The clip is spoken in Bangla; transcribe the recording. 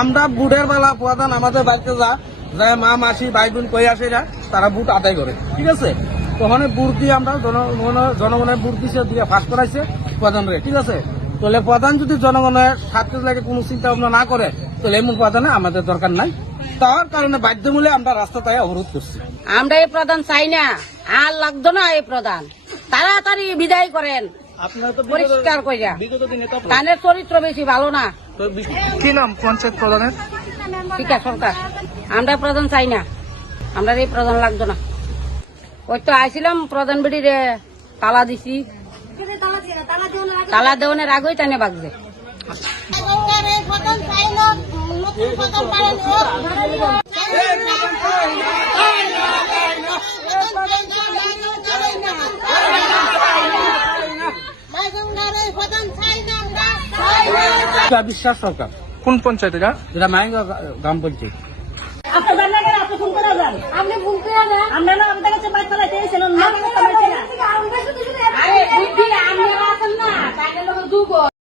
আমরা বুটের বেলা প্রধান আমাদের বাড়িতে যা যায় মা মাসি ভাই বোন কই আসে এরা, তারা বুট আদায় করে ঠিক আছে? তখন বুট দিয়ে আমরা জনগণের বুট দিছে দিয়ে ফাঁস করাইছে প্রধানরে ঠিক আছে? তাহলে প্রধান যদি জনগণের স্বার্থে লাগে কোনো চিন্তা ভাবনা না করে তাহলে এমন প্রধানে আমাদের দরকার নাই। তার কারণে বাধ্যমূলে আমরা রাস্তা তাই অবরোধ করছি। আমরা এই প্রধান চাই না আর লাগতো না এই প্রধান তাড়াতাড়ি বিদায় করেন। পরিষ্কার কইরা। কানের চরিত্র বেশি ভালো না। কি নাম পঞ্চায়েত প্রধানের? ঠিক আছে সরকার। আমরা প্রধান চাই না। আমরা এই প্রধান লাগতো না। ওই তো আইছিলাম প্রধান বেড়িরে তালা দিছি। তালা দেওয়ানের আগেই টানে বাগছে বিশ্বাস সরকার। কোন পঞ্চায়েত এটা? এটা মাইঙ্গা গ্রাম পঞ্চায়েত।